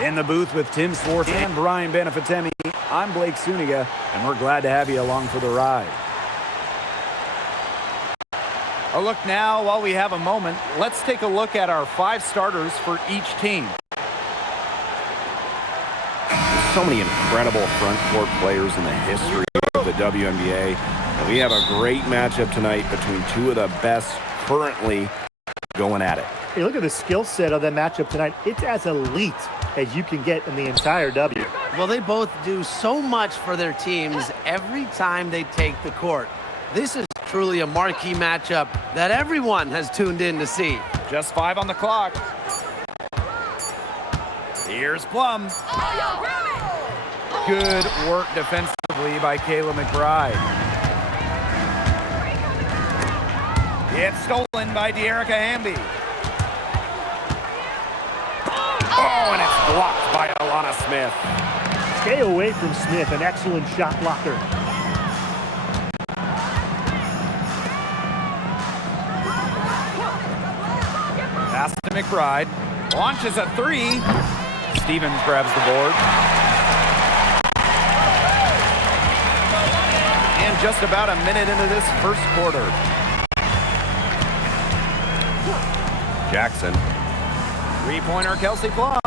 In the booth with Tim Swartz and Brian Benefitemi, I'm Blake Suniga, and we're glad to have you along for the ride. A look now, while we have a moment, let's take a look at our 5 starters for each team. There's so many incredible front court players in the history of the WNBA, and we have a great matchup tonight between 2 of the best currently going at it. Hey, look at the skill set of that matchup tonight. It's as elite as you can get in the entire W. Well, they both do so much for their teams every time they take the court. This is truly a marquee matchup that everyone has tuned in to see. Just 5 on the clock. Here's Plum. Good work defensively by Kayla McBride. It's stolen by De'Erica Hamby. Oh, and it's blocked by Alana Smith. Stay away from Smith, an excellent shot blocker. Pass to McBride. Launches a 3. Stevens grabs the board. And just about a minute into this first quarter. Jackson. Three-pointer Kelsey Plum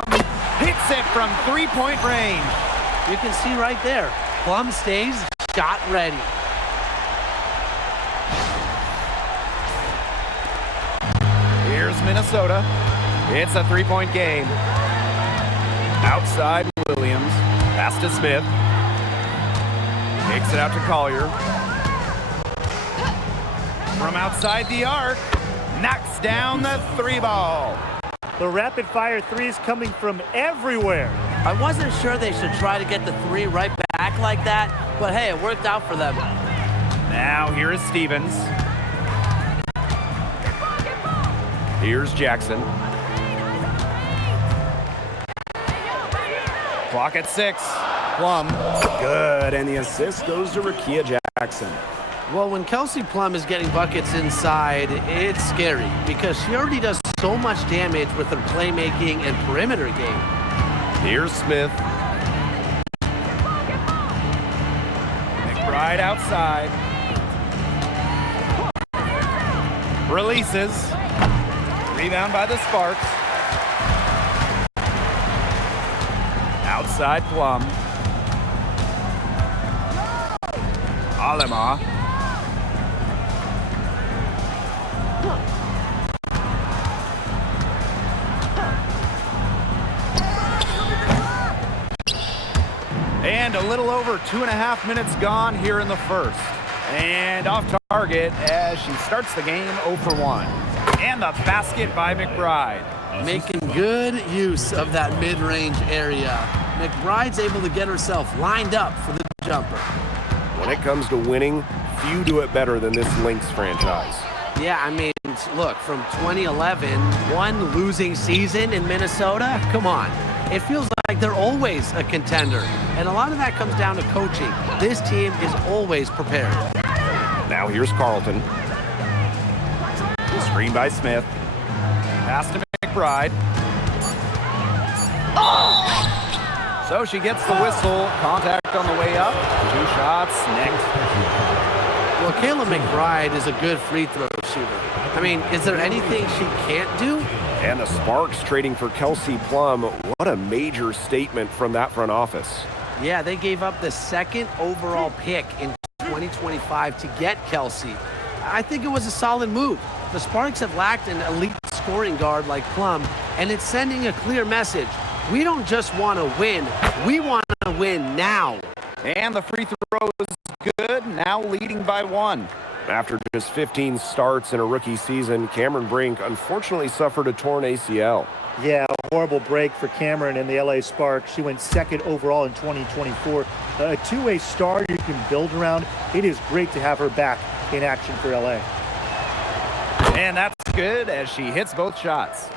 hits it from three-point range. You can see right there, Plum stays shot ready. Here's Minnesota. It's a three-point game. Outside Williams. Pass to Smith. Takes it out to Collier. From outside the arc. Knocks down the 3 ball. The rapid-fire threes coming from everywhere. I wasn't sure they should try to get the 3 right back like that, but hey, it worked out for them. Now here is Stevens. Here's Jackson. Clock at 6. Plum. Good, and the assist goes to Rakia Jackson. Well, when Kelsey Plum is getting buckets inside, it's scary because she already does so much damage with her playmaking and perimeter game. Here's Smith. McBride outside. Releases. Rebound by the Sparks. Outside Plum. Alema. And a little over 2.5 minutes gone here in the first. And off target as she starts the game 0 for 1. And the basket by McBride. Making good use of that mid-range area. McBride's able to get herself lined up for the jumper. When it comes to winning, few do it better than this Lynx franchise. Yeah, I mean, look, from 2011, one losing season in Minnesota, come on. It feels like they're always a contender. And a lot of that comes down to coaching. This team is always prepared. Now here's Carlton. Screen by Smith. Pass to McBride. So she gets the whistle. Contact on the way up. 2 shots next. Well, Kayla McBride is a good free throw shooter. I mean, is there anything she can't do? And the Sparks trading for Kelsey Plum. What a major statement from that front office. Yeah, they gave up the 2nd overall pick in 2025 to get Kelsey. I think it was a solid move. The Sparks have lacked an elite scoring guard like Plum, and it's sending a clear message. We don't just want to win, we want to win now. And the free throw is good, now leading by 1. After just 15 starts in a rookie season, Cameron Brink unfortunately suffered a torn ACL. Yeah, a horrible break for Cameron and the LA Sparks. She went 2nd overall in 2024. A two-way star you can build around. It is great to have her back in action for LA. And that's good as she hits both shots.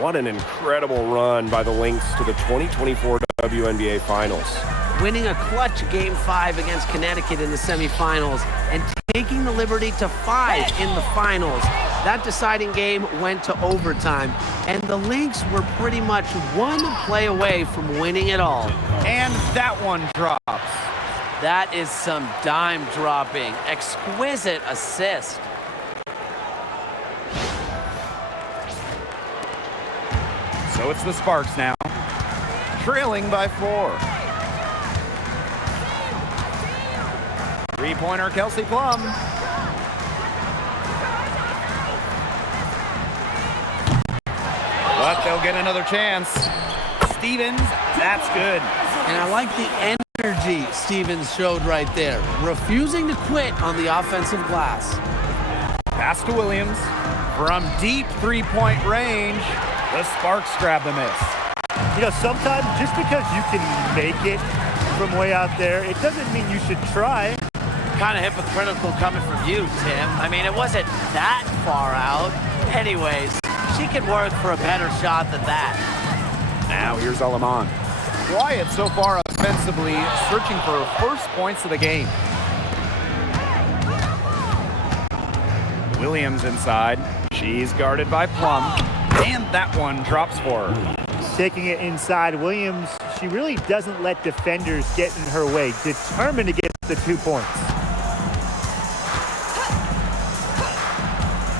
What an incredible run by the Lynx to the 2024 WNBA Finals. Winning a clutch Game 5 against Connecticut in the semifinals and taking the liberty to 5 in the finals. That deciding game went to overtime, and the Lynx were pretty much one play away from winning it all. And that one drops. That is some dime dropping. Exquisite assist. So it's the Sparks now, trailing by 4. Three-pointer, Kelsey Plum. But they'll get another chance. Stevens, that's good. And I like the energy Stevens showed right there, refusing to quit on the offensive glass. Pass to Williams. From deep three-point range, the Sparks grab the miss. You know, sometimes just because you can make it from way out there, it doesn't mean you should try. Kind of hypocritical coming from you, Tim. I mean, it wasn't that far out. Anyways, she could work for a better shot than that. Now here's Aleman. Quiet so far offensively, searching for first points of the game. Williams inside. She's guarded by Plum. And that one drops for her. Taking it inside, Williams, she really doesn't let defenders get in her way. Determined to get the 2 points.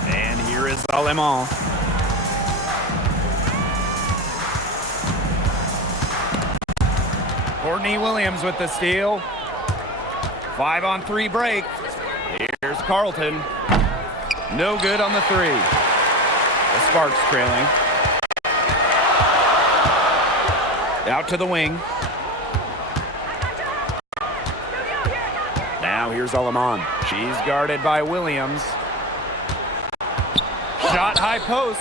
And here is Aleman. Courtney Williams with the steal. 5-on-3 break. Here's Carlton. No good on the 3. The Sparks trailing. Out to the wing. Now here's Aleman. She's guarded by Williams. Shot high post.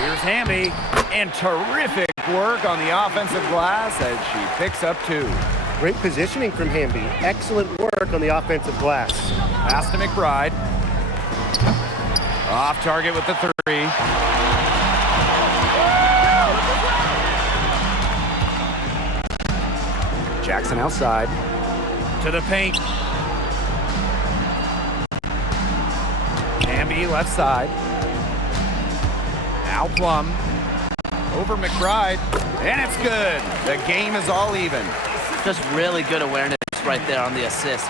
Here's Hamby. And terrific work on the offensive glass as she picks up 2. Great positioning from Hamby. Excellent work on the offensive glass. Pass to McBride. Off target with the 3. Jackson outside. To the paint. Hamby left side. Now Plum. Over McBride. And it's good. The game is all even. Just really good awareness right there on the assist.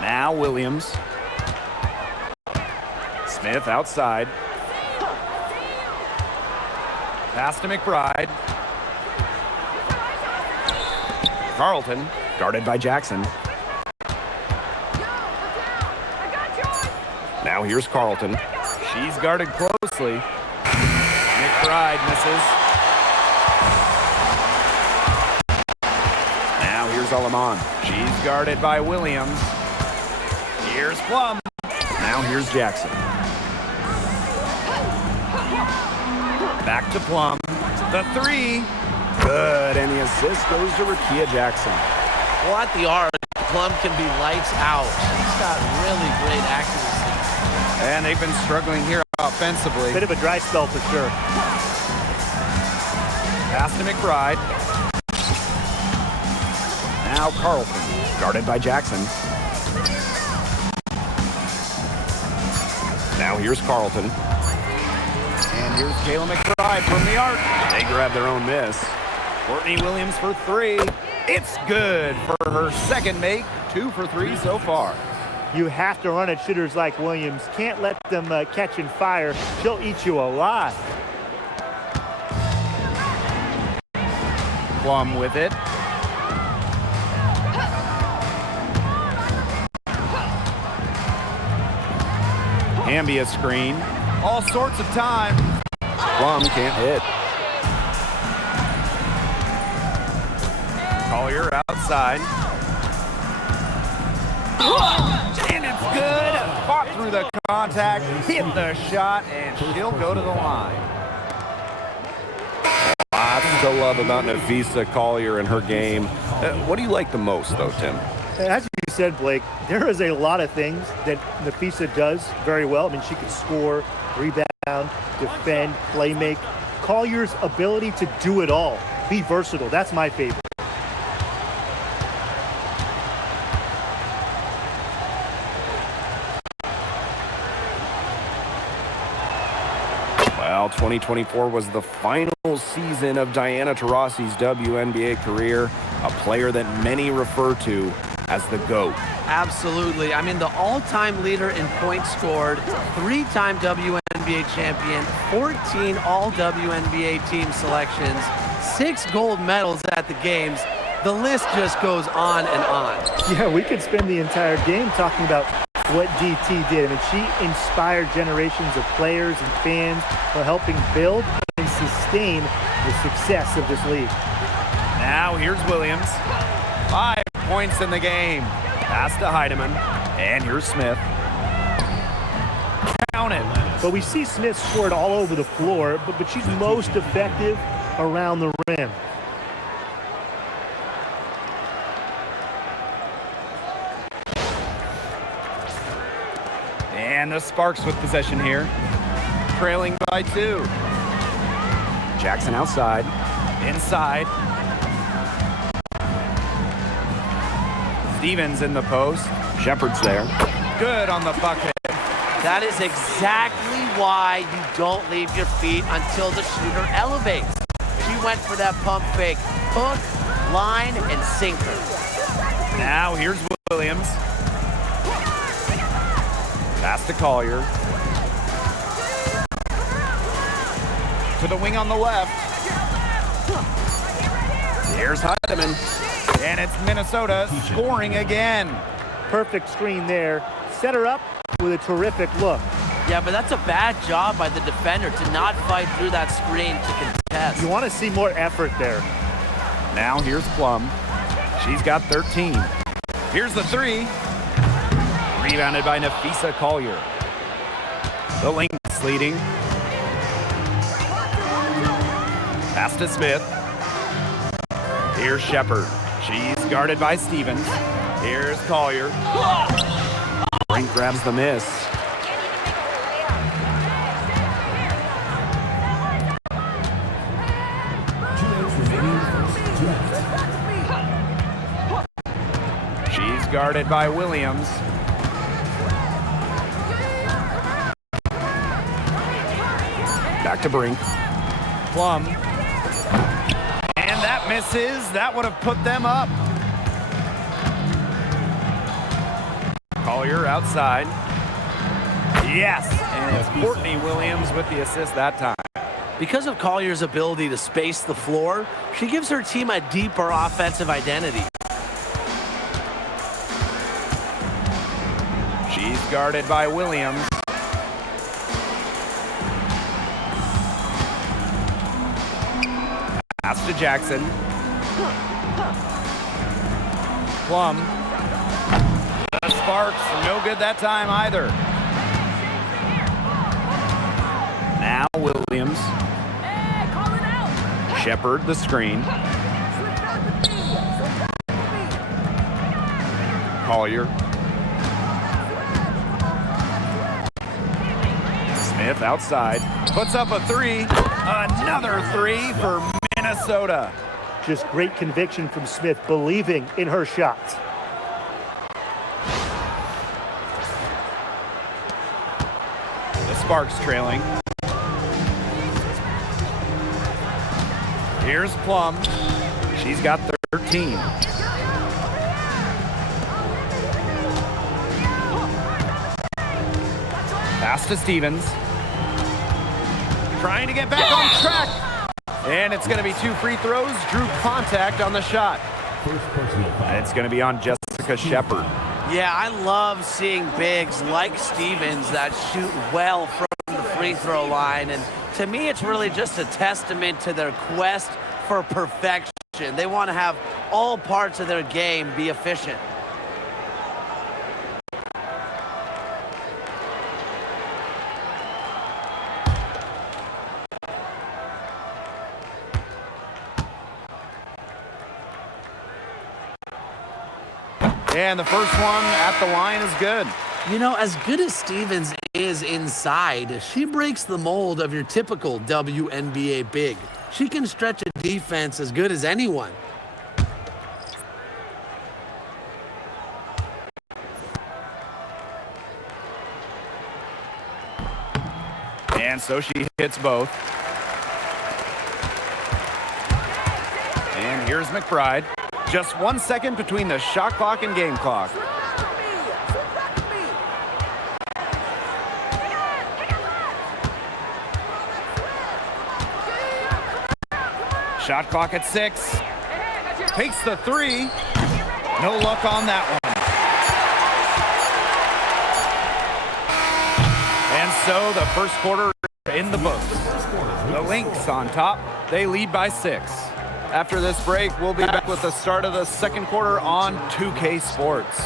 Now Williams. Smith outside. Pass to McBride. Carlton. Guarded by Jackson. Now here's Carlton. She's guarded closely. McBride misses. Now here's Aleman. She's guarded by Williams. Here's Plum. Now here's Jackson. Back to Plum. The 3. Good, and the assist goes to Rakia Jackson. Well, at the arc, Plum can be lights out. She's got really great accuracy. And they've been struggling here offensively. Bit of a dry spell for sure. Pass to McBride. Now Carlton. Guarded by Jackson. Now here's Carlton. And here's Kayla McBride from the arc. They grab their own miss. Courtney Williams for 3. It's good for her second make. 2 for 3 so far. You have to run at shooters like Williams. Can't let them catch and fire. She'll eat you alive. Plum with it. Hamby a screen. All sorts of time. Plum can't hit. Collier outside. And it's good. Fought through the contact, hit the shot, and she'll go to the line. Lots to love about Nafisa Collier and her game. What do you like the most, though, Tim? As you said, Blake, there is a lot of things that Nafisa does very well. I mean, she can score, rebound, defend, play make. Collier's ability to do it all, be versatile, that's my favorite. 2024 was the final season of Diana Taurasi's WNBA career, a player that many refer to as the GOAT. Absolutely. I mean, the all-time leader in points scored, 3-time WNBA champion, 14 all-WNBA team selections, 6 gold medals at the games. The list just goes on and on. Yeah, we could spend the entire game talking about what DT did. I mean, she inspired generations of players and fans while helping build and sustain the success of this league. Now here's Williams. 5 points in the game. Pass to Heidemann. And here's Smith. Count it. But we see Smith scored all over the floor, but she's most effective around the rim. And the Sparks with possession here. Trailing by 2. Jackson outside. Inside. Stevens in the post. Shepard's there. Good on the bucket. That is exactly why you don't leave your feet until the shooter elevates. She went for that pump fake. Hook, line, and sinker. Now here's Williams. Pass to Collier. To the wing on the left. Here's Heidemann. And it's Minnesota scoring again. Perfect screen there. Set her up with a terrific look. Yeah, but that's a bad job by the defender to not fight through that screen to contest. You want to see more effort there. Now here's Plum. She's got 13. Here's the 3. Rebounded by Nafisa Collier. The Lynx leading. Pass to Smith. Here's Shepard. She's guarded by Stevens. Here's Collier. Brink grabs the miss. She's guarded by Williams. Back to Brink. Plum. And that misses. That would have put them up. Collier outside. Yes. And it's Courtney Williams with the assist that time. Because of Collier's ability to space the floor, she gives her team a deeper offensive identity. She's guarded by Williams. Pass to Jackson. Plum. The Sparks, no good that time either. Now Williams. Shepard, the screen. Collier. Smith outside. Puts up a 3. Another 3 for Minnesota. Just great conviction from Smith, believing in her shots. The Sparks trailing. Here's Plum. She's got 13. Pass to Stevens. Trying to get back on track. And it's going to be 2 free throws. Drew contact on the shot. And it's going to be on Jessica Shepard. Yeah, I love seeing bigs like Stevens that shoot well from the free throw line. And to me, it's really just a testament to their quest for perfection. They want to have all parts of their game be efficient. And the first one at the line is good. You know, as good as Stevens is inside, she breaks the mold of your typical WNBA big. She can stretch a defense as good as anyone. And so she hits both. And here's McBride. Just 1 second between the shot clock and game clock. Shot clock at 6. Takes the 3. No luck on that one. And so the first quarter in the books. The Lynx on top. They lead by 6. After this break, we'll be back with the start of the second quarter on 2K Sports.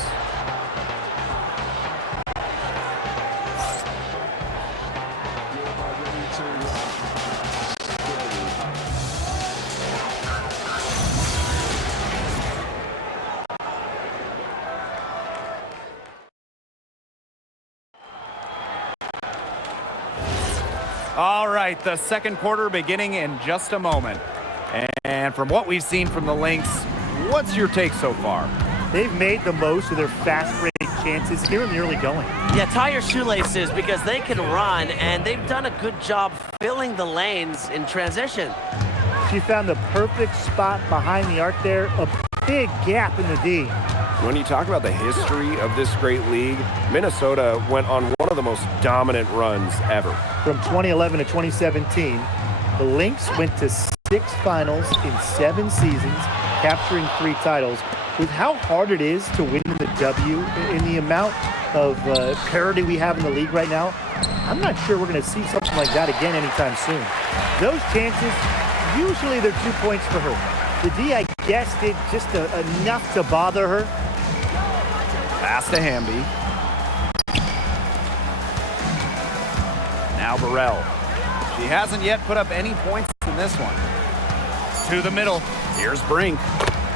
All right, the second quarter beginning in just a moment. And from what we've seen from the Lynx, what's your take so far? They've made the most of their fast break chances here in the early going. Yeah, tie your shoelaces because they can run, and they've done a good job filling the lanes in transition. She found the perfect spot behind the arc there, a big gap in the D. When you talk about the history of this great league, Minnesota went on one of the most dominant runs ever. From 2011 to 2017, the Lynx went to 6 finals in 7 seasons, capturing 3 titles. With how hard it is to win in the W, in the amount of parity we have in the league right now, I'm not sure we're going to see something like that again anytime soon. Those chances, usually they're 2 points for her. The D, I guess, did just enough to bother her. Pass to Hamby. Now Burrell. She hasn't yet put up any points in this one. To the middle. Here's Brink.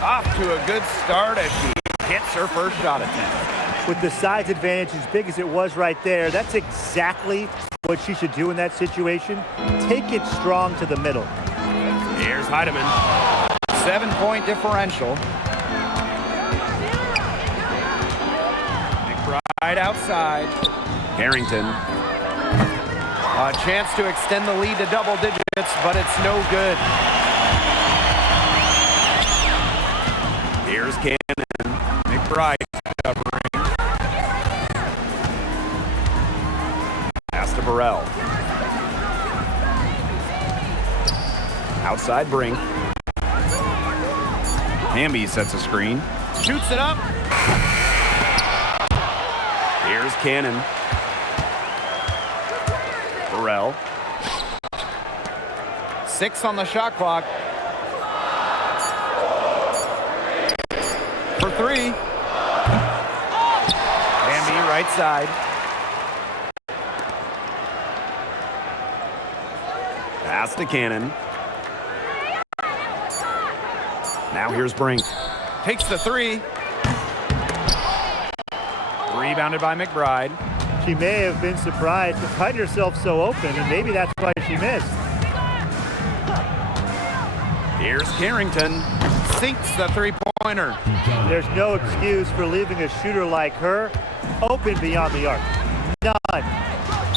Off to a good start as she hits her first shot attempt. With the size advantage as big as it was right there, that's exactly what she should do in that situation. Take it strong to the middle. Here's Heidemann. 7-point differential. McBride outside. Carrington. A chance to extend the lead to double digits, but it's no good. Here's Cannon. McBride covering. Pass to Burrell. Outside Brink. Hamby sets a screen. Shoots it up. Here's Cannon. Burrell. 6 on the shot clock. For 3. Hamby right side. Pass to Cannon. Now here's Brink. Takes the 3. Rebounded by McBride. She may have been surprised to find herself so open, and maybe that's why she missed. Here's Carrington. Sinks the 3-pointer. There's no excuse for leaving a shooter like her open beyond the arc. None.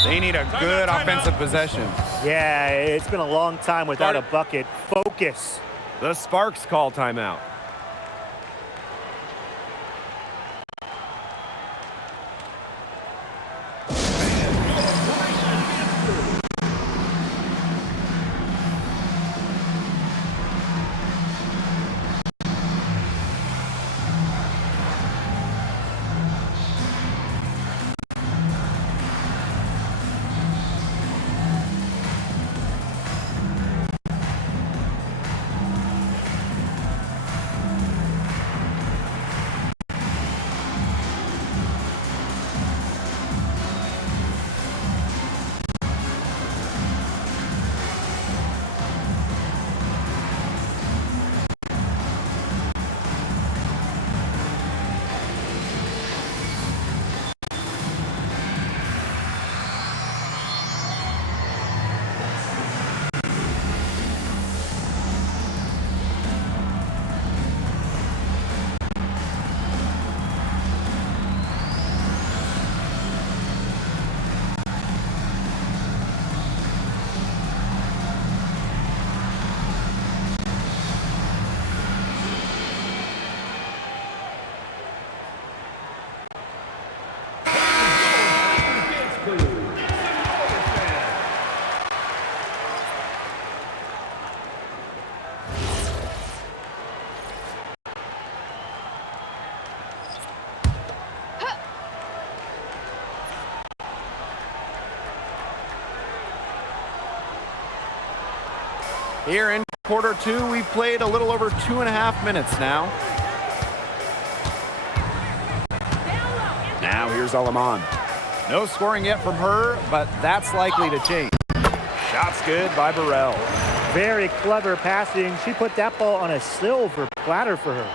They need a good offensive possession. Yeah, it's been a long time without a bucket. Focus. The Sparks call timeout. Here in quarter two, we've played a little over 2.5 minutes now. Now here's Aleman. No scoring yet from her, but that's likely to change. Shot's good by Burrell. Very clever passing. She put that ball on a silver platter for her.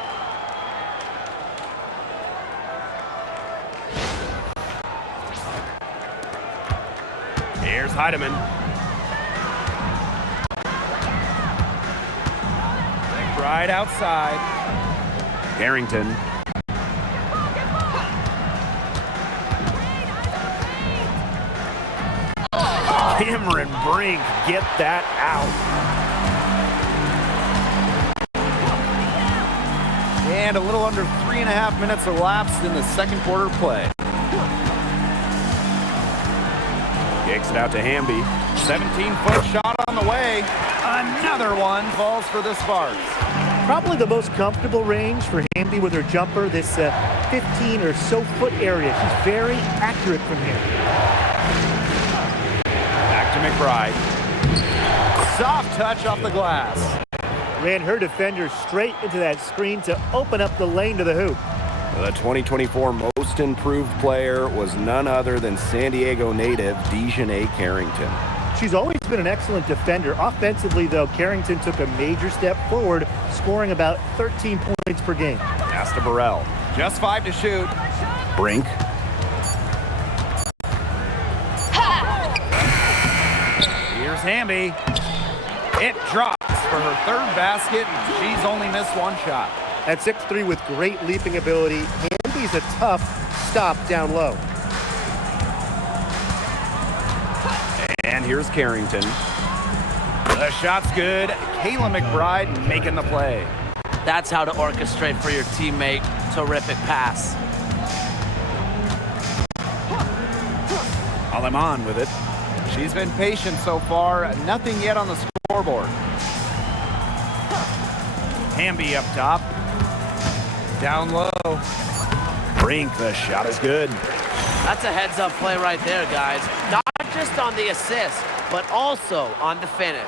Here's Heidemann. Right outside. Carrington. Cameron Brink, get that out. And a little under 3.5 minutes elapsed in the second quarter play. Kicks it out to Hamby. 17-foot shot on the way. Another one falls for the Sparks. Probably the most comfortable range for Hamby with her jumper, this 15 or so foot area. She's very accurate from here. Back to McBride. Soft touch off the glass. Ran her defender straight into that screen to open up the lane to the hoop. The 2024 most improved player was none other than San Diego native Dejanay Carrington. She's always been an excellent defender. Offensively, though, Carrington took a major step forward, scoring about 13 points per game. Pass to Burrell. Just 5 to shoot. Brink. Here's Hamby. It drops for her third basket. She's only missed one shot. At 6'3" with great leaping ability, Hamby's a tough stop down low. And here's Carrington. The shot's good. Kayla McBride making the play. That's how to orchestrate for your teammate. Terrific pass. Aleman with it. She's been patient so far. Nothing yet on the scoreboard. Hamby up top. Down low. Brink, the shot is good. That's a heads-up play right there, guys. Not just on the assist, but also on the finish.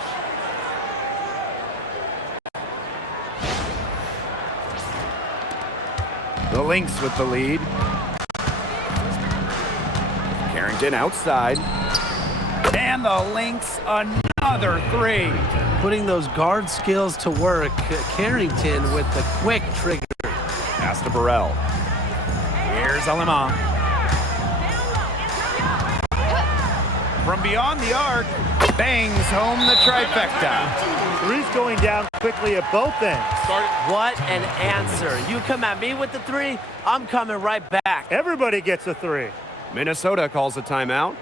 The Lynx with the lead. Carrington outside. And the Lynx, another three. Putting those guard skills to work. Carrington with the quick trigger. Pass to Burrell. Here's Aleman. From beyond the arc, bangs home the trifecta. Three's going down quickly at both ends. What an answer. You come at me with the three, I'm coming right back. Everybody gets a three. Minnesota calls a timeout.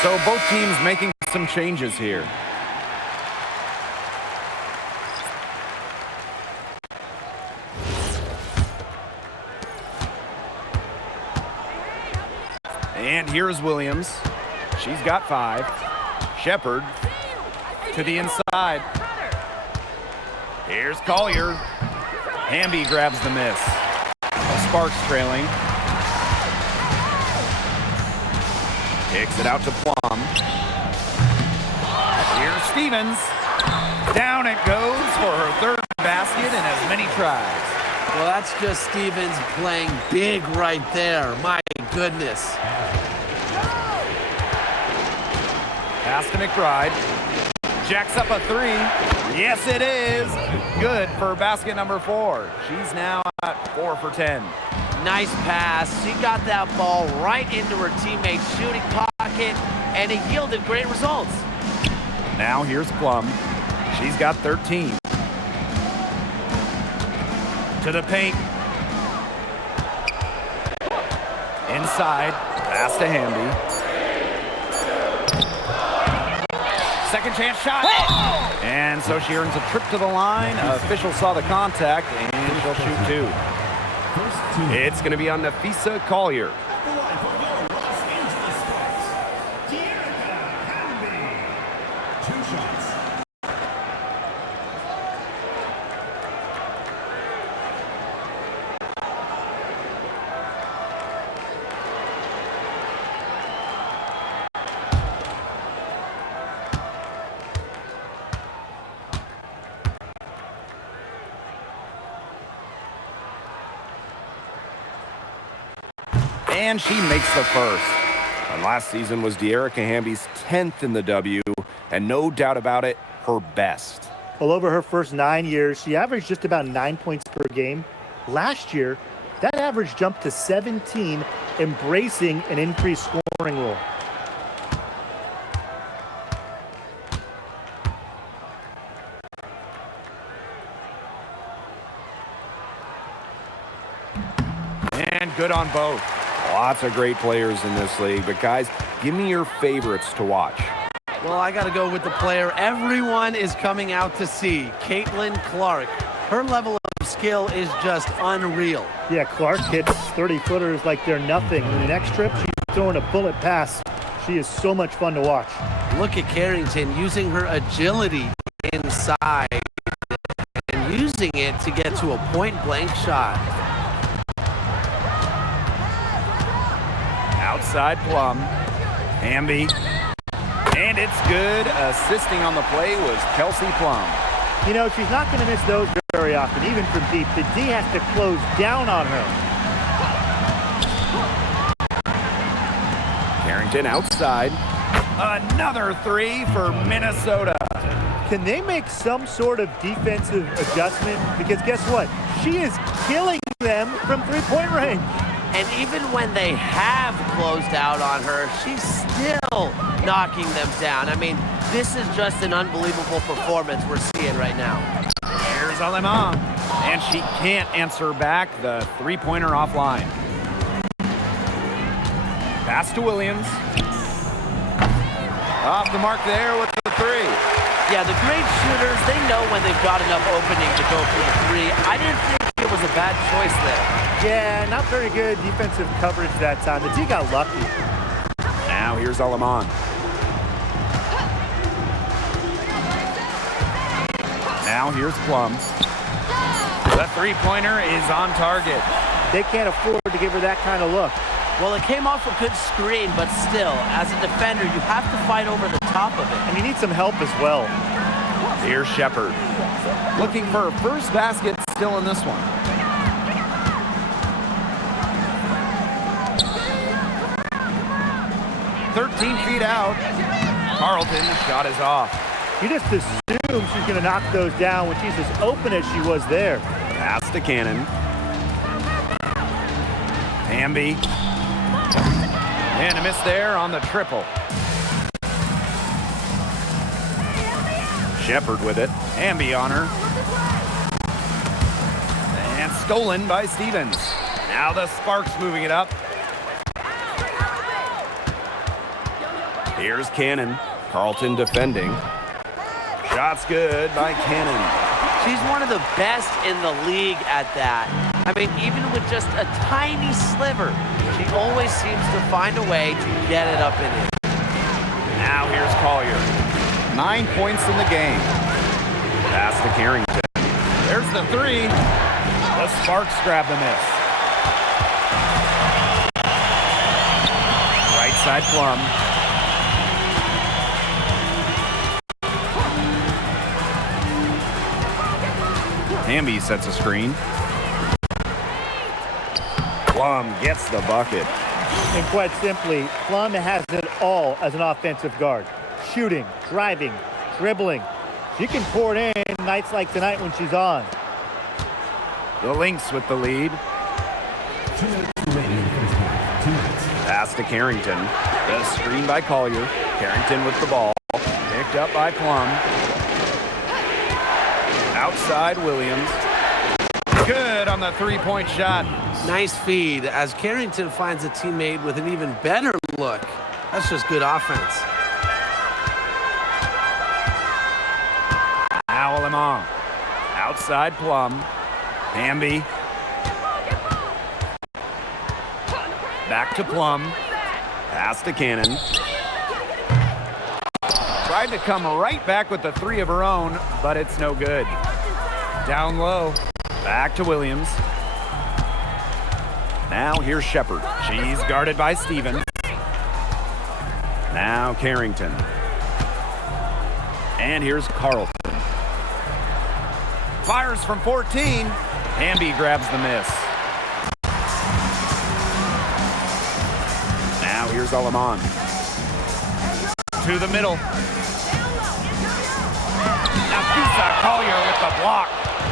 So both teams making some changes here. And here's Williams. She's got 5. Shepard to the inside. Here's Collier. Hamby grabs the miss. Sparks trailing. Kicks it out to Plum. Here's Stevens. Down it goes for her third basket in as many tries. Well, that's just Stevens playing big right there. My goodness. Pass to McBride. Jacks up a three. Yes, it is. Good for basket number 4. She's now at 4 for 10. Nice pass. She got that ball right into her teammate's shooting pocket, and it yielded great results. Now here's Plum. She's got 13. To the paint. Inside. Pass to Hamby. Second chance shot. And so she earns a trip to the line. Official saw the contact, and she'll shoot 2. It's going to be on Nafisa Collier. And she makes the first. And last season was De'Erica Hamby's 10th in the W, and no doubt about it, her best. Well, over her first 9 years, she averaged just about 9 points per game. Last year, that average jumped to 17, embracing an increased scoring role. And good on both. Lots of great players in this league, but guys, give me your favorites to watch. Well, I got to go with the player everyone is coming out to see, Caitlin Clark. Her level of skill is just unreal. Yeah, Clark hits 30-footers like they're nothing. In the next trip, she's throwing a bullet pass. She is so much fun to watch. Look at Carrington using her agility inside and using it to get to a point-blank shot. Outside Plum. Hamby. And it's good. Assisting on the play was Kelsey Plum. You know, she's not going to miss those very often, even from deep. The D has to close down on her. Carrington outside. Another 3 for Minnesota. Can they make some sort of defensive adjustment? Because guess what? She is killing them from three-point range. And even when they have closed out on her, she's still knocking them down. I mean, this is just an unbelievable performance we're seeing right now. Here's Alemán. And she can't answer back the three-pointer offline. Pass to Williams. Off the mark there with the 3. Yeah, the great shooters, they know when they've got enough opening to go for the 3. I didn't think it was a bad choice there. Yeah, not very good defensive coverage that time. The D got lucky. Now here's Alemán. Now here's Plum. The three-pointer is on target. They can't afford to give her that kind of look. Well, it came off a good screen, but still, as a defender, you have to fight over the top of it. And you need some help as well. Here's Shepard. Looking for her first basket still in this one. "13 feet out." Carlton's shot is off. You just assume she's going to knock those down when she's as open as she was there. Pass to Cannon. Hamby. And a miss there on the triple. Shepard with it. Hamby on her. And stolen by Stevens. Now the Sparks moving it up. Here's Cannon. Carlton defending. Shot's good by Cannon. She's one of the best in the league at that. I mean, even with just a tiny sliver, she always seems to find a way to get it up in it. Now here's Collier. 9 points in the game. Pass to Carrington. There's the 3. The Sparks grab the miss. Right side Plum. Hamby sets a screen. Plum gets the bucket. And quite simply, Plum has it all as an offensive guard. Shooting, driving, dribbling. She can pour it in nights like tonight when she's on. The Lynx with the lead. Pass to Carrington. The screen by Collier. Carrington with the ball. Picked up by Plum. Outside Williams. Good on the three-point shot. Nice feed as Carrington finds a teammate with an even better look. That's just good offense. Now Lemon. Outside Plum. Hamby. Back to Plum. Pass to Cannon. Tried to come right back with the three of her own, but it's no good. Down low. Back to Williams. Now here's Shepard. She's guarded by Stevens. Now Carrington. And here's Carlton. Fires from 14. Hamby grabs the miss. Now here's Alamon. To the middle. Now Fisa Collier with the block.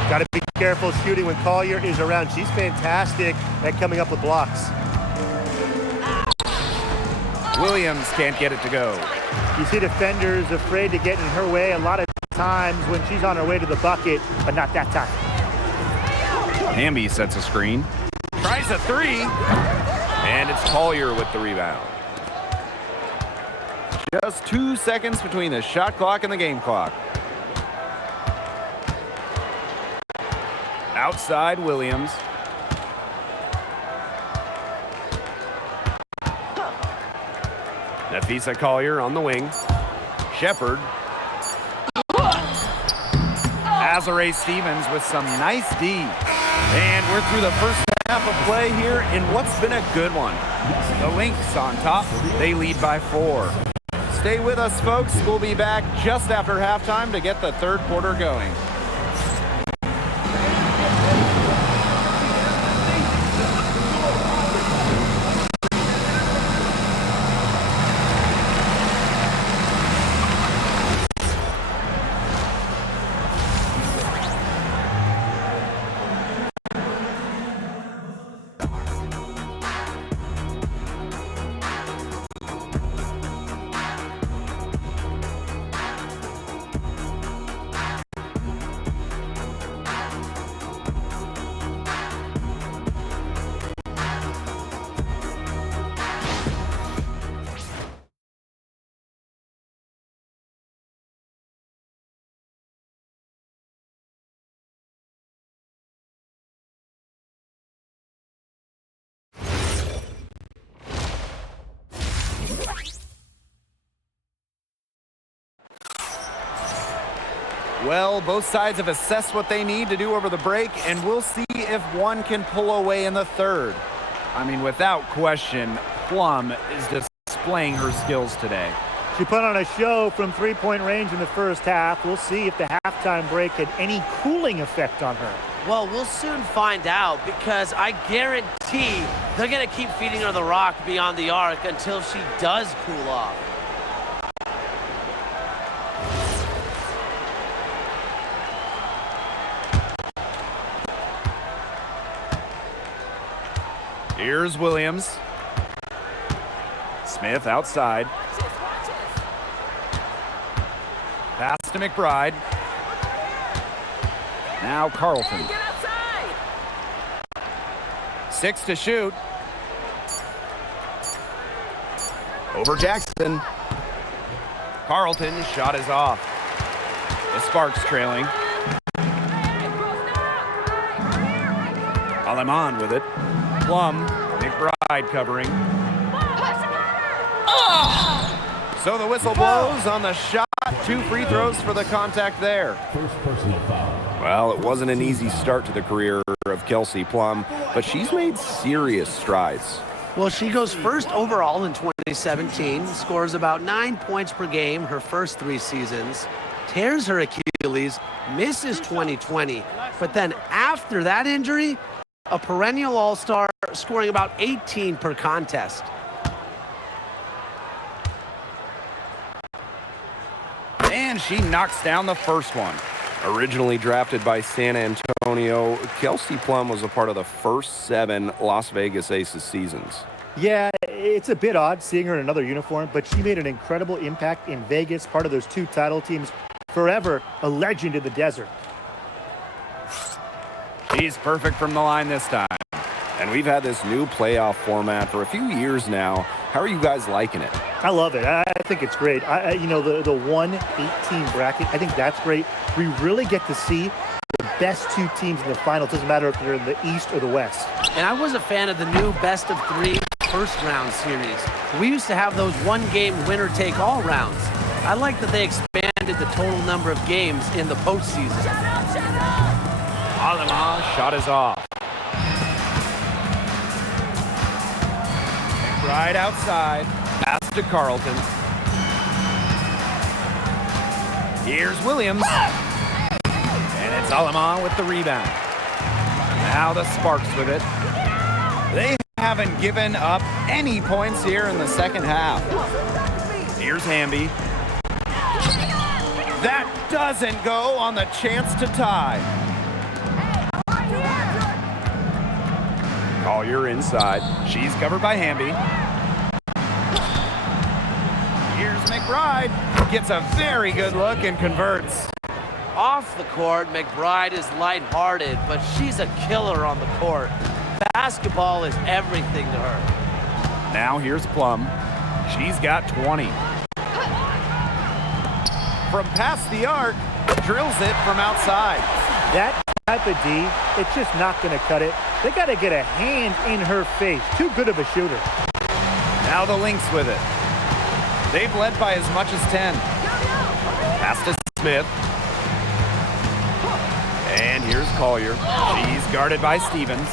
Got to be careful shooting when Collier is around. She's fantastic at coming up with blocks. Williams can't get it to go. You see defenders afraid to get in her way a lot of times when she's on her way to the bucket, but not that time. Hamby sets a screen. Tries a three. And it's Collier with the rebound. Just 2 seconds between the shot clock and the game clock. Outside Williams. Nafisa Collier on the wing. Shepard. Azare Stevens with some nice D. And we're through the first half of play here in what's been a good one. The Lynx on top. They lead by 4. Stay with us, folks. We'll be back just after halftime to get the third quarter going. Well, both sides have assessed what they need to do over the break, and we'll see if one can pull away in the third. I mean, without question, Plum is displaying her skills today. She put on a show from three-point range in the first half. We'll see if the halftime break had any cooling effect on her. Well, we'll soon find out because I guarantee they're going to keep feeding her the rock beyond the arc until she does cool off. Here's Williams. Smith outside. Pass to McBride. Now Carlton. 6 to shoot. Over Jackson. Carlton's shot is off. The Sparks trailing. Aleman with it. Plum, McBride covering. So the whistle blows on the shot. 2 free throws for the contact there. Well, it wasn't an easy start to the career of Kelsey Plum, but she's made serious strides. Well, she goes first overall in 2017, scores about 9 points per game her first 3 seasons, tears her Achilles Achilles, misses 2020. But then after that injury, a perennial all-star, scoring about 18 per contest. And she knocks down the first one. Originally drafted by San Antonio, Kelsey Plum was a part of the first 7 Las Vegas Aces seasons. Yeah, it's a bit odd seeing her in another uniform, but she made an incredible impact in Vegas, part of those 2 title teams. Forever a legend in the desert. She's perfect from the line this time. And we've had this new playoff format for a few years now. How are you guys liking it? I love it. I think it's great. You know, the 1-8 bracket, I think that's great. We really get to see the best 2 teams in the final. It doesn't matter if they're in the East or the West. And I was a fan of the new best of 3 first round series. We used to have those 1-game winner-take-all rounds. I like that they expanded the total number of games in the postseason. Alema shot is off. Right outside. Pass to Carlton. Here's Williams. And it's Alema with the rebound. Now the Sparks with it. They haven't given up any points here in the second half. Here's Hamby. That doesn't go on the chance to tie. Collier inside. She's covered by Hamby. Here's McBride. Gets a very good look and converts. Off the court, McBride is lighthearted, but she's a killer on the court. Basketball is everything to her. Now here's Plum. She's got 20. From past the arc, drills it from outside. That type of D, it's just not going to cut it. They got to get a hand in her face. Too good of a shooter. Now the Lynx with it. They've led by as much as 10. Pass to Smith. And here's Collier. She's guarded by Stevens.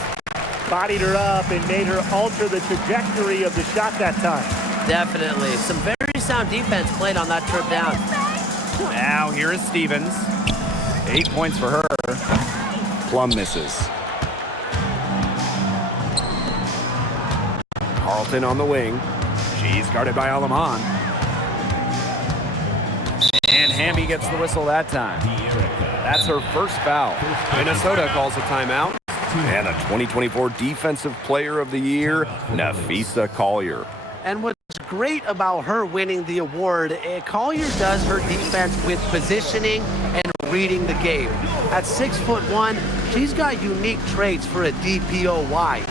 Bodied her up and made her alter the trajectory of the shot that time. Definitely. Some very sound defense played on that trip down. Now here is Stevens. 8 points for her. Plum misses. Carlton on the wing. She's guarded by Aleman. And Hamby gets the whistle that time. That's her first foul. Minnesota calls a timeout. And the 2024 Defensive Player of the Year, Nafisa Collier. And what's great about her winning the award, Collier does her defense with positioning and reading the game. At 6'1", she's got unique traits for a DPOY.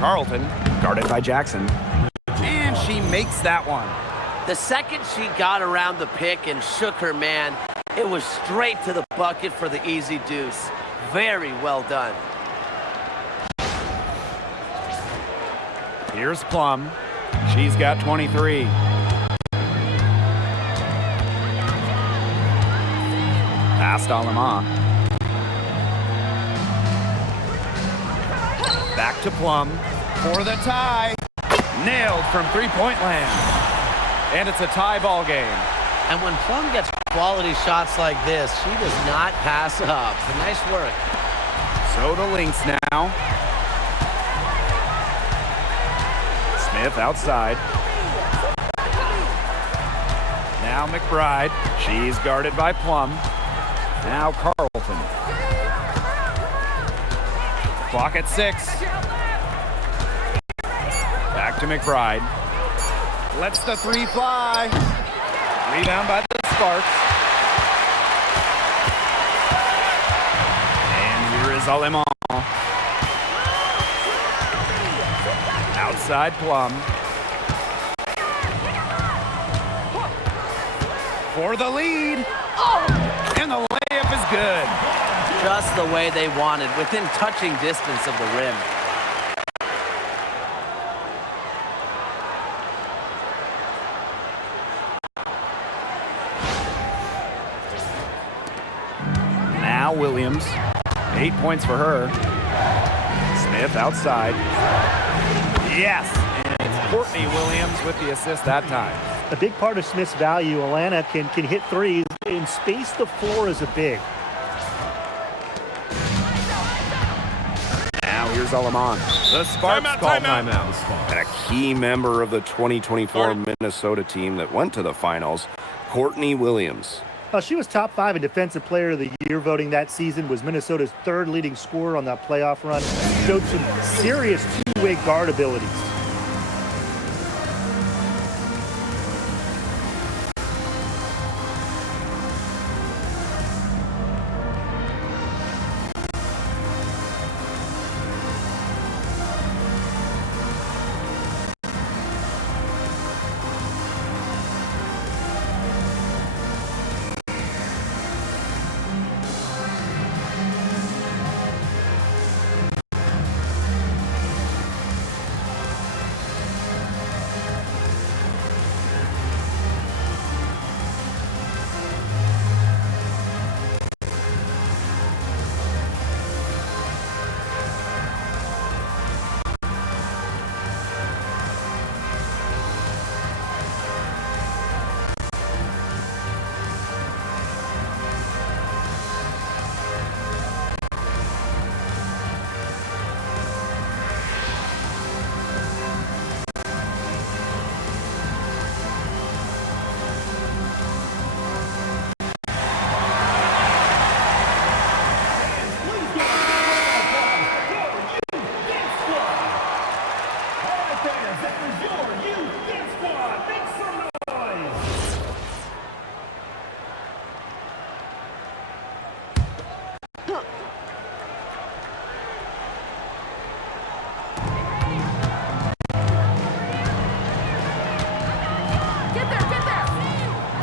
Carlton, guarded by Jackson. And she makes that one. The second she got around the pick and shook her man, it was straight to the bucket for the easy deuce. Very well done. Here's Plum. She's got 23. Past Alema. Back to Plum for the tie. Nailed from three-point land. And it's a tie ball game. And when Plum gets quality shots like this, she does not pass up. Nice work. So the Lynx now. Smith outside. Now McBride. She's guarded by Plum. Now Carlton. Clock at 6. Back to McBride. Lets the three fly. Rebound by the Sparks. And here is Aleman. Outside Plum. For the lead. And the layup is good. Just the way they wanted, within touching distance of the rim. Now Williams. 8 points for her. Smith outside. Yes, and it's Courtney Williams with the assist that time. A big part of Smith's value, Alana can hit threes and space the floor as a big. Now here's Aleman. The Sparks call timeout. And a key member of the 2024 Minnesota team that went to the finals, Courtney Williams. She was top 5 in Defensive Player of the Year voting that season, was Minnesota's 3rd leading scorer on that playoff run, showed some serious two-way guard abilities.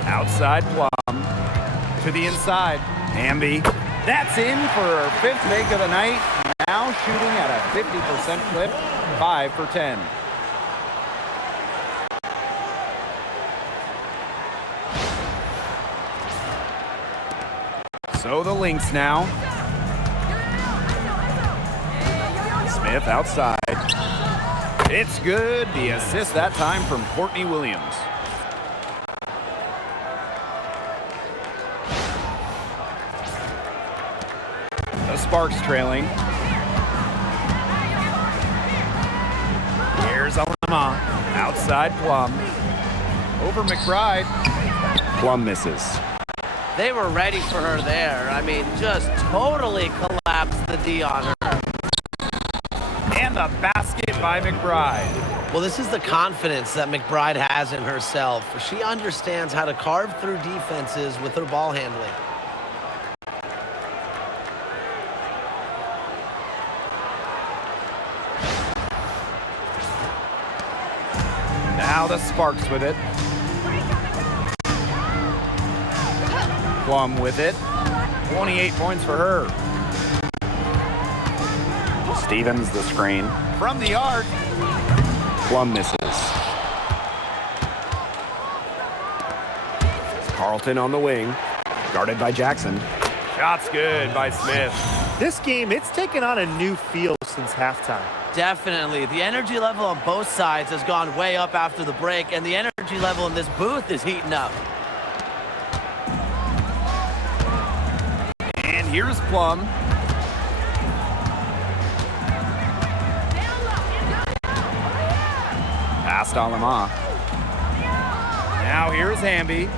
Outside Plum. To the inside. Hamby. That's in for her 5th make of the night. Now shooting at a 50% clip. 5 for 10. So the Lynx now. Smith outside. It's good. The assist that time from Courtney Williams. The Sparks trailing. Here's Alama. Outside Plum. Over McBride. Plum misses. They were ready for her there. I mean, just totally collapsed the D on her. And the basket by McBride. Well, this is the confidence that McBride has in herself. She understands how to carve through defenses with her ball handling. Now the Sparks with it. Plum with it. 28 points for her. Stevens the screen. From the arc. Plum misses. Carlton on the wing. Guarded by Jackson. Shots good by Smith. This game, it's taken on a new feel since halftime. definitely. The energy level on both sides has gone way up after the break, and the energy level in this booth is heating up. And here's Plum. Past Alama. Now here's Hamby.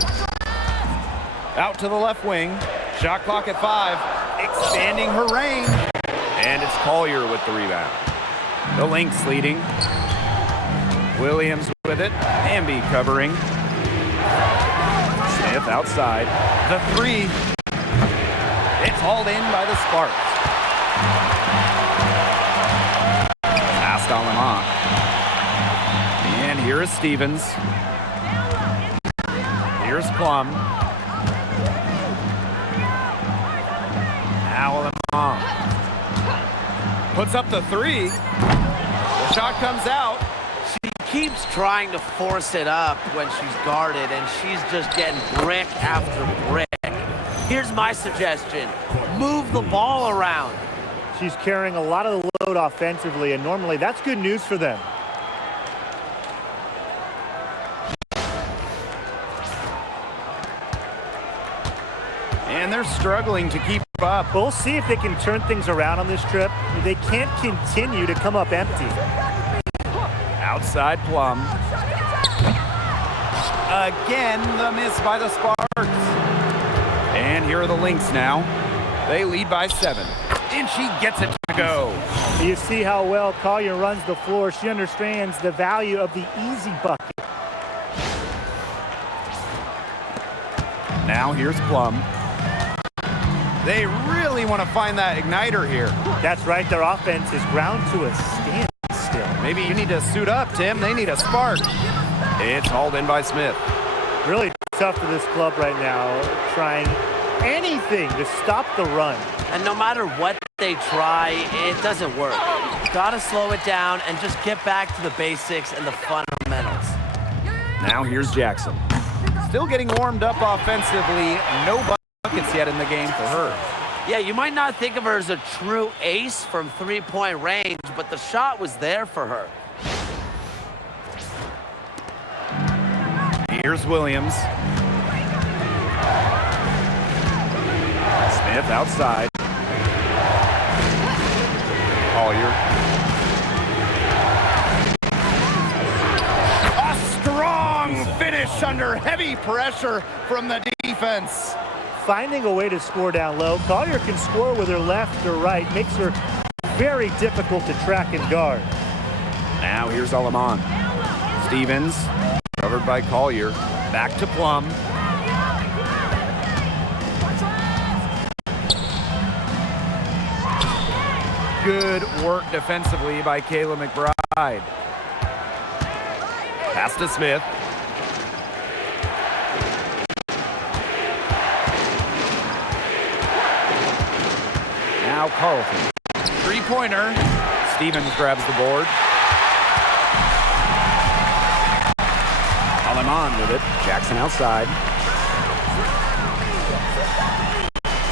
Out to the left wing. Shot clock at 5. Expanding her range. And it's Collier with the rebound. The Lynx leading. Williams with it. Hamby covering. Smith outside. The 3. It's hauled in by the Sparks. Past Alama. And here is Stevens. Here's Plum. Now Alama. Puts up the 3. The shot comes out. She keeps trying to force it up when she's guarded, and she's just getting brick after brick. Here's my suggestion. Move the ball around. She's carrying a lot of the load offensively, and normally that's good news for them. And they're struggling to keep up. We'll see if they can turn things around on this trip. They can't continue to come up empty. Outside Plum. Again, the miss by the Sparks. And here are the Lynx now. They lead by 7. And she gets it to go. You see how well Collier runs the floor. She understands the value of the easy bucket. Now here's Plum. They really want to find that igniter here. That's right. Their offense is ground to a standstill. Maybe you need to suit up, Tim. They need a spark. It's hauled in by Smith. Really tough for this club right now, trying anything to stop the run. And no matter what they try, it doesn't work. Gotta slow it down and just get back to the basics and the fundamentals. Now here's Jackson. Still getting warmed up offensively. No buckets yet in the game for her. Yeah, you might not think of her as a true ace from three-point range, but the shot was there for her. Here's Williams. Smith outside. Collier. A strong finish under heavy pressure from the defense. Finding a way to score down low. Collier can score with her left or right. Makes her very difficult to track and guard. Now here's Alaman. Stevens, covered by Collier. Back to Plum. Good work defensively by Kayla McBride. Pass to Smith. Now Carlton. Three-pointer. Stevens grabs the board. Alaman with it. Jackson outside.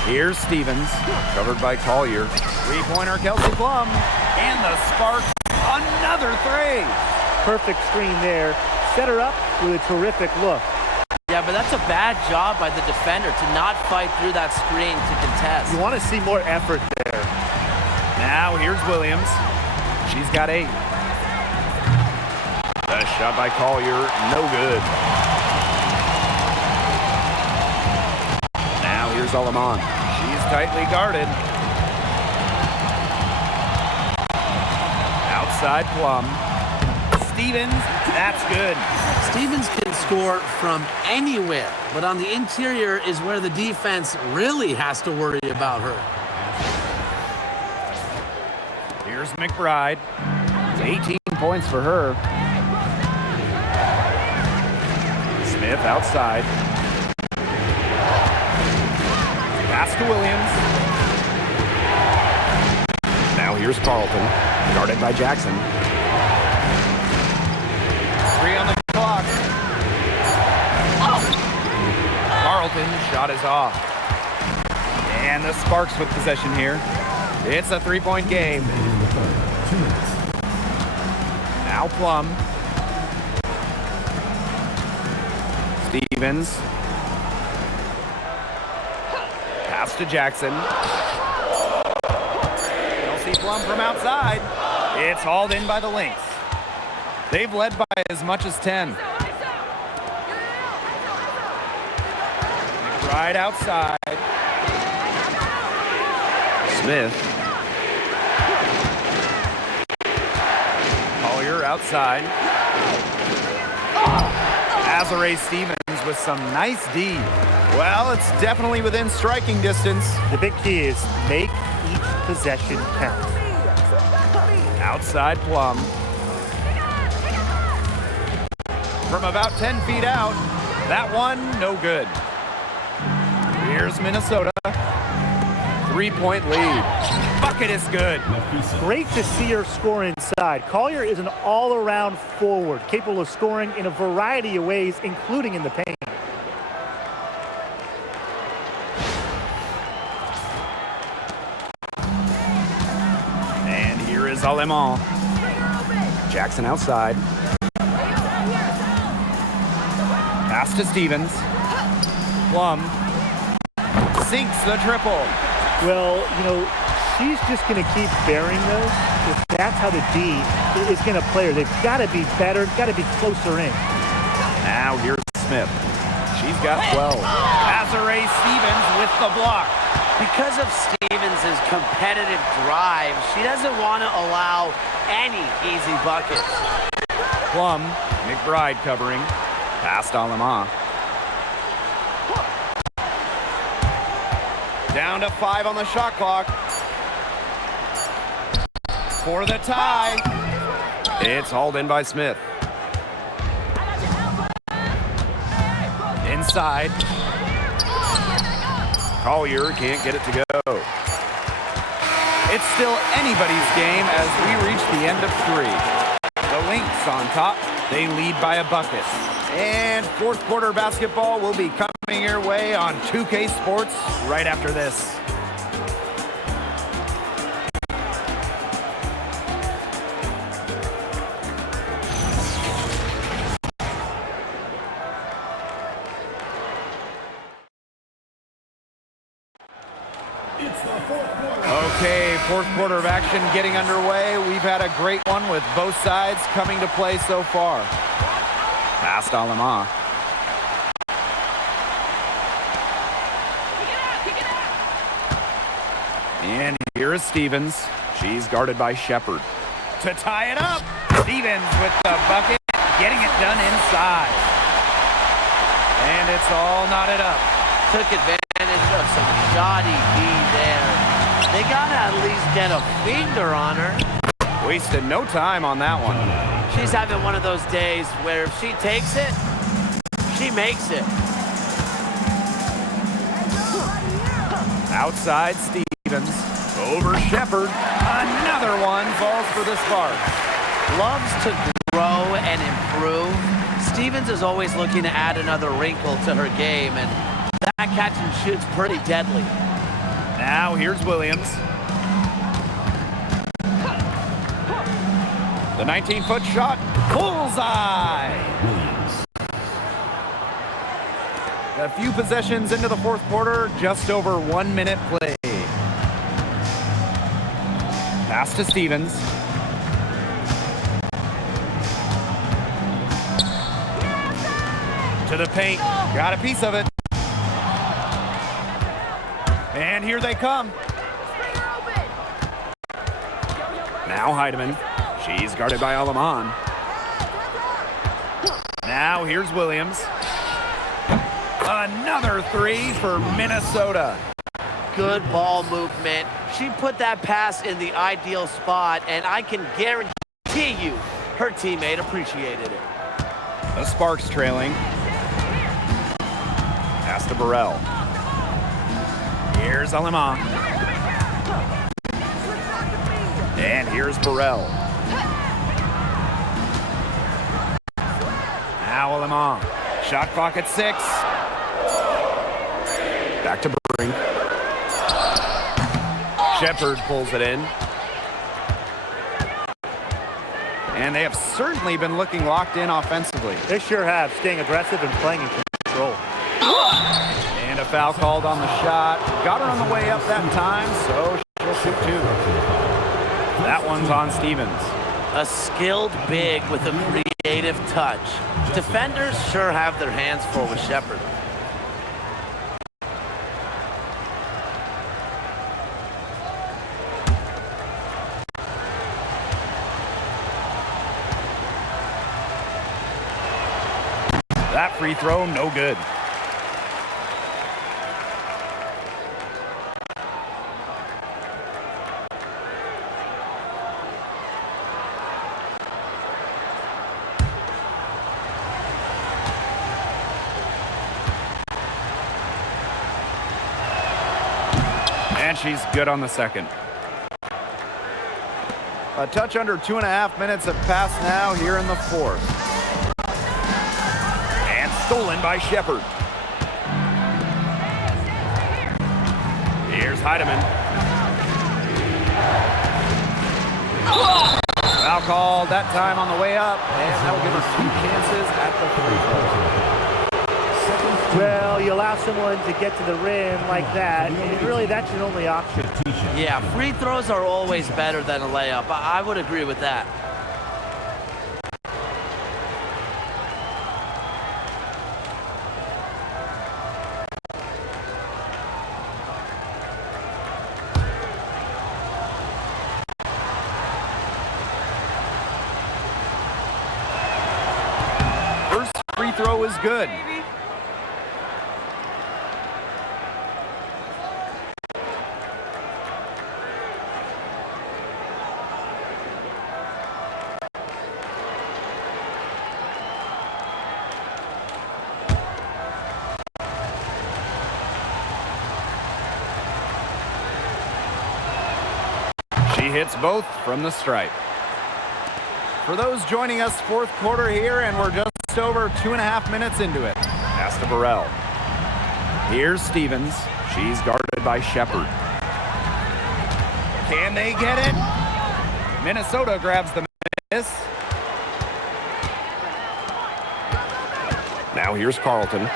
Here's Stevens, covered by Collier. Three-pointer, Kelsey Plum. And the Sparks, another 3. Perfect screen there. Set her up with a terrific look. Yeah, but that's a bad job by the defender to not fight through that screen to contest. You want to see more effort there. Now here's Williams. She's got 8. A shot by Collier, no good. Now here's Alaman. She's tightly guarded. Outside Plum. Stevens, that's good. Stevens can score from anywhere, but on the interior is where the defense really has to worry about her. Here's McBride. 18 points for her. Smith outside. Pass to Williams. Now here's Carlton, guarded by Jackson. 3 on the clock. Carlton, shot is off. And the Sparks with possession here. It's a 3-point game. Now Plum. Stevens. Pass to Jackson. Kelsey Plum from outside. It's hauled in by the Lynx. They've led by as much as 10. Right outside. Smith. Collier outside. Azare Stevens with some nice D. Well, it's definitely within striking distance. The big key is make each possession count. Outside Plum. From about 10 feet out. That one, no good. Here's Minnesota. 3-point lead. Bucket is good. Great to see her score inside. Collier is an all-around forward, capable of scoring in a variety of ways, including in the paint. And here is Alemán. Jackson outside. Pass to Stevens. Plum sinks the triple. Well, you know, she's just going to keep bearing those. If that's how the D is going to play her, they've got to be better, got to be closer in. Now here's Smith. She's got 12. Azare Stevens with the block. Because of Stevens' competitive drive, she doesn't want to allow any easy buckets. Plum, McBride covering. Past Alemán. Down to 5 on the shot clock. For the tie. It's hauled in by Smith. Inside. Collier can't get it to go. It's still anybody's game as we reach the end of 3. The Lynx on top. They lead by a bucket. And fourth quarter basketball will be coming your way on 2K Sports right after this. Okay, fourth quarter of action getting underway. We've had a great one with both sides coming to play so far. Past Alemán. And here is Stevens. She's guarded by Shepard. To tie it up, Stevens with the bucket, getting it done inside. And it's all knotted up. Took advantage of some shoddy D there. They gotta at least get a finger on her. Wasted no time on that one. She's having one of those days where if she takes it, she makes it. Outside Stevens. Over Shepard. Another one falls for the Sparks. Loves to grow and improve. Stevens is always looking to add another wrinkle to her game, and that catch and shoot's pretty deadly. Now here's Williams. The 19-foot shot, bullseye. A few possessions into the fourth quarter, just over 1 minute play. Pass to Stevens. To the paint, got a piece of it. And here they come. Now Heidemann. She's guarded by Alemán. Now here's Williams. Another 3 for Minnesota. Good ball movement. She put that pass in the ideal spot, and I can guarantee you her teammate appreciated it. The Sparks trailing. Pass to Burrell. Here's Alemán. And here's Burrell. Now Alemán. Shot clock at 6. Back to Brink. Shepard pulls it in. And they have certainly been looking locked in offensively. They sure have, staying aggressive and playing in control. And a foul called on the shot. Got her on the way up that time, so she'll shoot 2. That one's on Stevens. A skilled big with a creative touch. Defenders sure have their hands full with Shepherd. That free throw, no good. And she's good on the second. A touch under 2.5 minutes have passed now here in the fourth. And stolen by Shepherd. Here's Heidemann. Foul called that time on the way up, and that will give her 2 chances at the free throw. Well, you allow someone to get to the rim like that, and really that's your only option. Yeah, free throws are always better than a layup. I would agree with that. First free throw is good. She hits both from the stripe. For those joining us, fourth quarter here, and we're just over 2.5 minutes into it. Pass to Burrell. Here's Stevens. She's guarded by Shepherd. Can they get it? Minnesota grabs the miss. Now here's Carlton.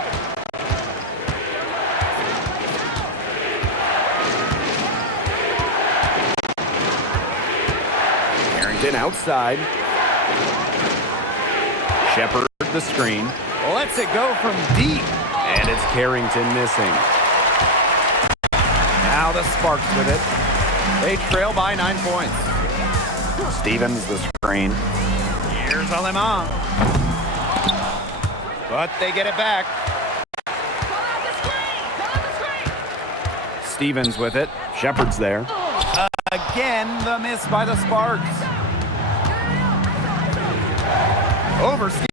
Carrington outside. Shepherd the screen. Lets it go from deep. And it's Carrington missing. Now the Sparks with it. They trail by 9 points. Stevens the screen. Here's Alemán. But they get it back. Stevens with it. Shepherd's there. Again, the miss by the Sparks. Over Stevens.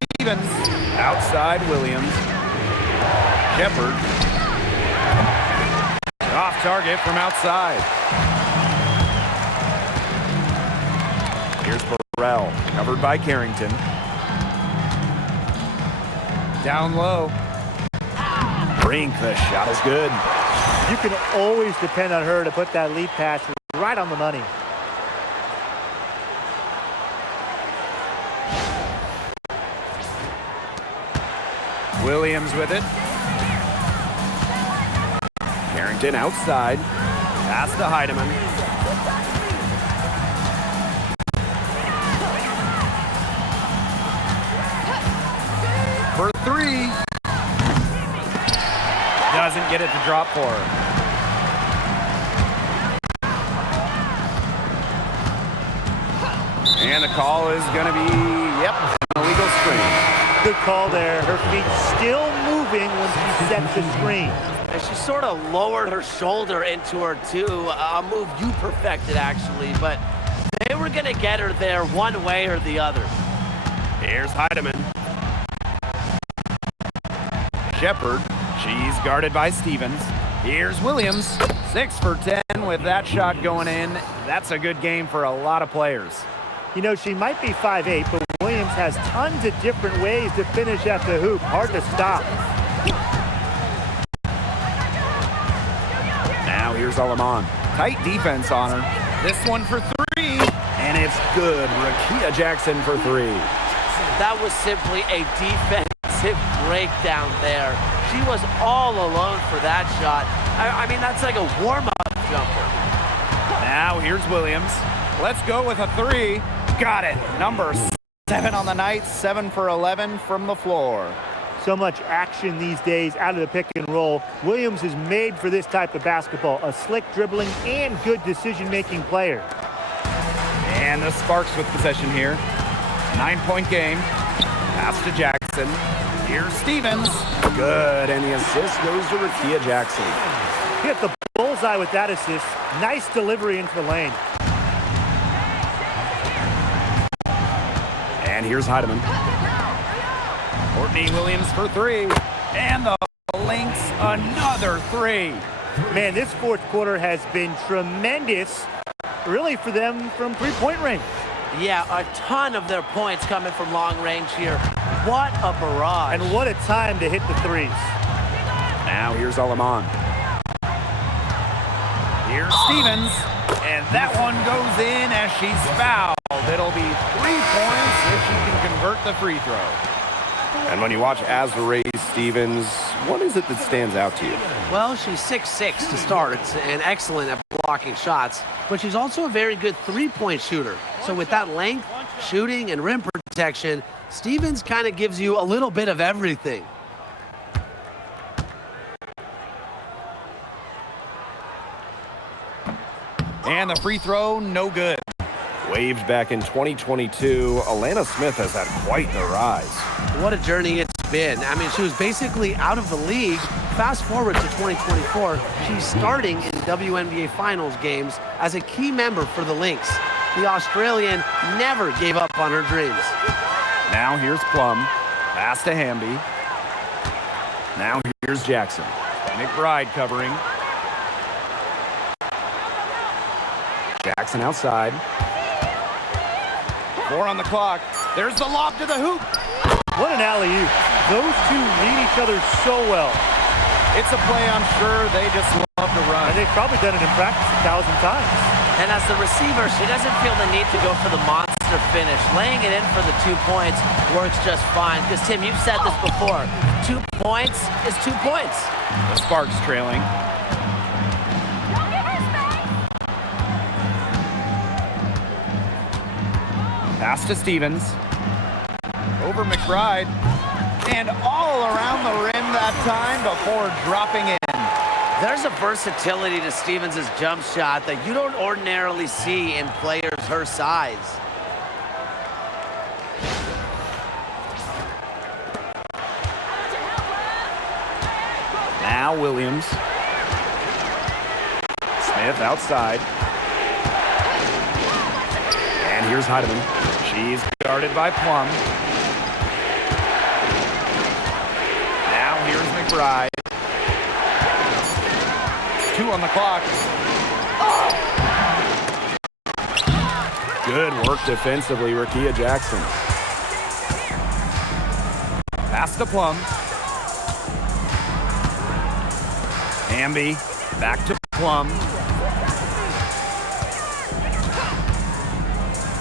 Outside Williams. Shepherd. Off target from outside. Here's Burrell. Covered by Carrington. Down low. Brink, the shot is good. You can always depend on her to put that lead pass right on the money. Williams with it. Carrington outside. Pass to Heidemann. For 3. Doesn't get it to drop for her. And the call is going to be, an illegal screen. Good call there. Her feet still moving when she sets the screen. And she sort of lowered her shoulder into her, too. A move you perfected, actually. But they were going to get her there one way or the other. Here's Heidemann. Shepherd. She's guarded by Stevens. Here's Williams. 6 for 10 with that shot going in. That's a good game for a lot of players. You know, she might be 5'8", but Williams has tons of different ways to finish at the hoop. Hard to stop. Now here's Alemán. Tight defense on her. This one for 3. And it's good. Rakia Jackson for three. That was simply a defensive breakdown there. She was all alone for that shot. I mean, that's like a warm-up jumper. Now here's Williams. Let's go with a three. Got it. Number 7 on the night, 7 for 11 from the floor. So much action these days out of the pick and roll. Williams is made for this type of basketball. A slick dribbling and good decision-making player. And the Sparks with possession here. 9-point game. Pass to Jackson. Here's Stevens. Good, and the assist goes to Rakia Jackson. Hit the bullseye with that assist. Nice delivery into the lane. And here's Heidemann. Courtney Williams for three. And the Lynx, another three. Man, this fourth quarter has been tremendous, really, for them from three-point range. Yeah, a ton of their points coming from long range here. What a barrage. And what a time to hit the threes. Now here's Alaman. Here's Stevens. And that one goes in as she's fouled. It'll be 3 points if she can convert the free throw. And when you watch Azurá Stevens, what is it that stands out to you? Well, she's 6'6" to start and excellent at blocking shots, but she's also a very good three-point shooter. So with that length, shooting, and rim protection, Stevens kind of gives you a little bit of everything. And the free throw, no good. Waived back in 2022, Alana Smith has had quite the rise. What a journey it's been. I mean, she was basically out of the league. Fast forward to 2024, she's starting in WNBA Finals games as a key member for the Lynx. The Australian never gave up on her dreams. Now here's Plum. Pass to Hamby. Now here's Jackson. McBride covering. Jackson outside. 4 on the clock. There's the lob to the hoop. What an alley-oop. Those two read each other so well. It's a play I'm sure they just love to run. And they've probably done it in practice 1,000 times. And as the receiver, she doesn't feel the need to go for the monster finish. Laying it in for the 2 points works just fine. Because, Tim, you've said this before. 2 points is 2 points. The Sparks trailing. Pass to Stevens. Over McBride. And all around the rim that time before dropping in. There's a versatility to Stevens' jump shot that you don't ordinarily see in players her size. Now Williams. Smith outside. And here's Heidemann. She's guarded by Plum. Now here's McBride. 2 on the clock. Good work defensively, Rakia Jackson. Pass to Plum. Hamby back to Plum.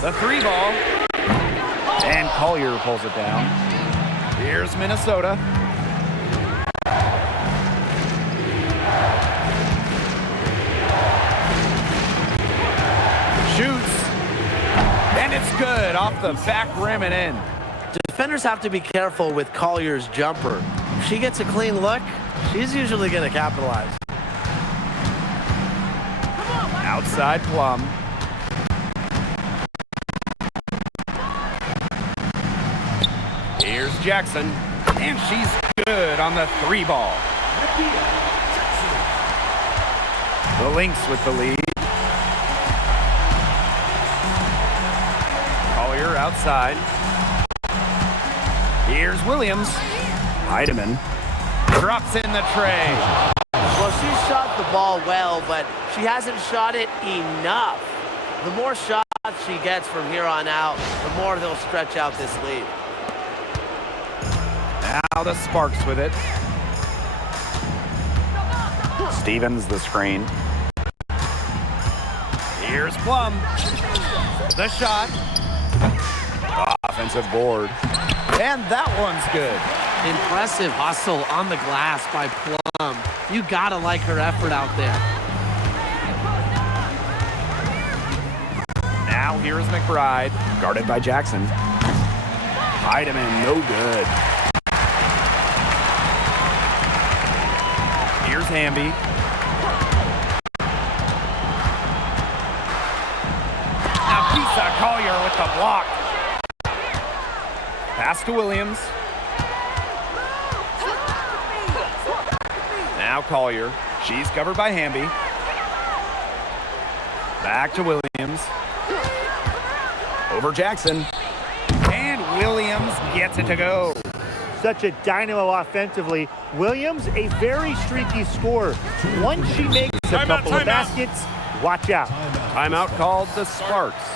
The 3 ball. And Collier pulls it down. Here's Minnesota. Shoots. And it's good off the back rim and in. Defenders have to be careful with Collier's jumper. If she gets a clean look, she's usually going to capitalize. Outside Plum. Here's Jackson. And she's good on the 3 ball. The Lynx with the lead. Collier outside. Here's Williams. Heidemann. Drops in the tray. Well, she shot the ball well, but she hasn't shot it enough. The more shots she gets from here on out, the more they'll stretch out this lead. Now the Sparks with it. Stevens the screen. Here's Plum. The shot. Offensive board. And that one's good. Impressive hustle on the glass by Plum. You gotta like her effort out there. Now here's McBride. Guarded by Jackson. Heidemann, no good. Here's Hamby. Now Pisa Collier with the block. Pass to Williams. Now Collier. She's covered by Hamby. Back to Williams. Over Jackson. And Williams gets it to go. Such a dynamo offensively. Williams, a very streaky scorer. Once she makes a couple of baskets, watch out. Timeout called the Sparks.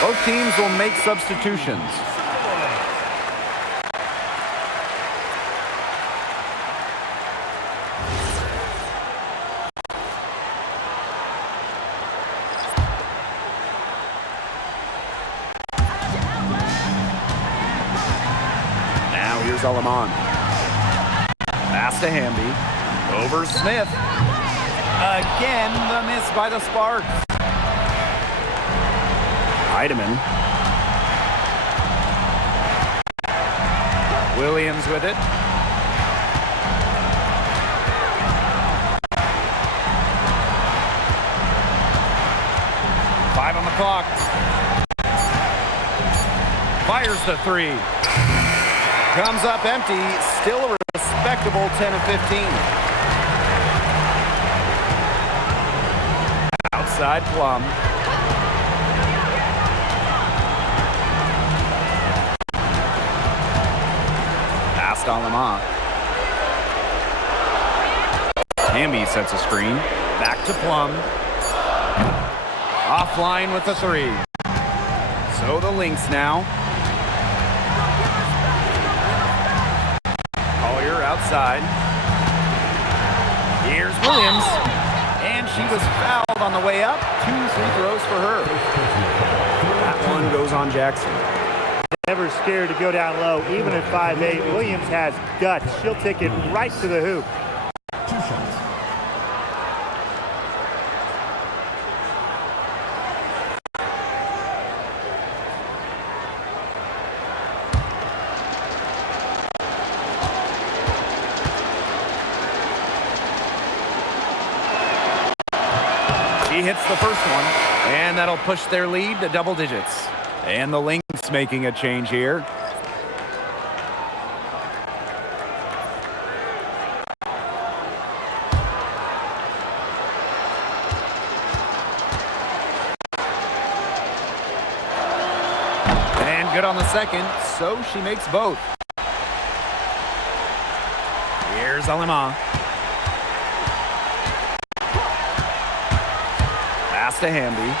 Both teams will make substitutions. Now here's Aleman. Pass to Hamby. Over Smith. Again, the miss by the Sparks. Heidemann. Williams with it. Five on the clock. Fires the three. Comes up empty. Still a respectable 10 of 15. Outside Plum. Past Alama. Hamby sets a screen. Back to Plum. Offline with the three. So the Lynx now. Collier outside. Here's Williams. And she was fouled on the way up. 2 free throws for her. That one goes on Jackson. Never scared to go down low, even at 5'8". Williams has guts. She'll take it right to the hoop. She hits the first one, and that'll push their lead to double digits. And the Lynx making a change here. And good on the second, so she makes both. Here's Alima. Pass to Hamby.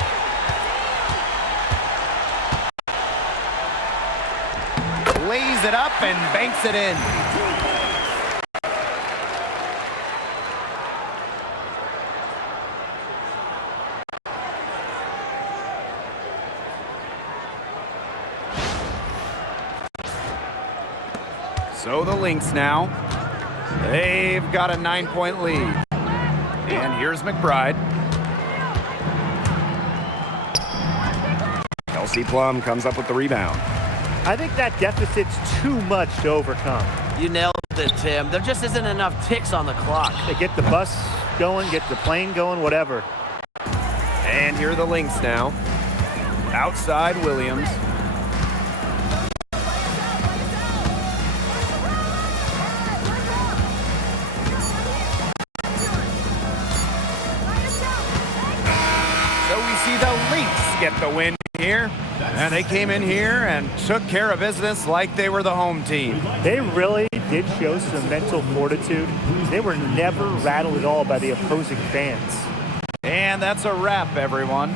Lays it up and banks it in. So the Lynx now, they've got a 9-point lead. And here's McBride. Kelsey Plum comes up with the rebound. I think that deficit's too much to overcome. You nailed it, Tim. There just isn't enough ticks on the clock. They get the bus going, get the plane going, whatever. And here are the Lynx now. Outside Williams. So we see the Lynx get the win here. And they came in here and took care of business like they were the home team. They really did show some mental fortitude. They were never rattled at all by the opposing fans. And that's a wrap, everyone.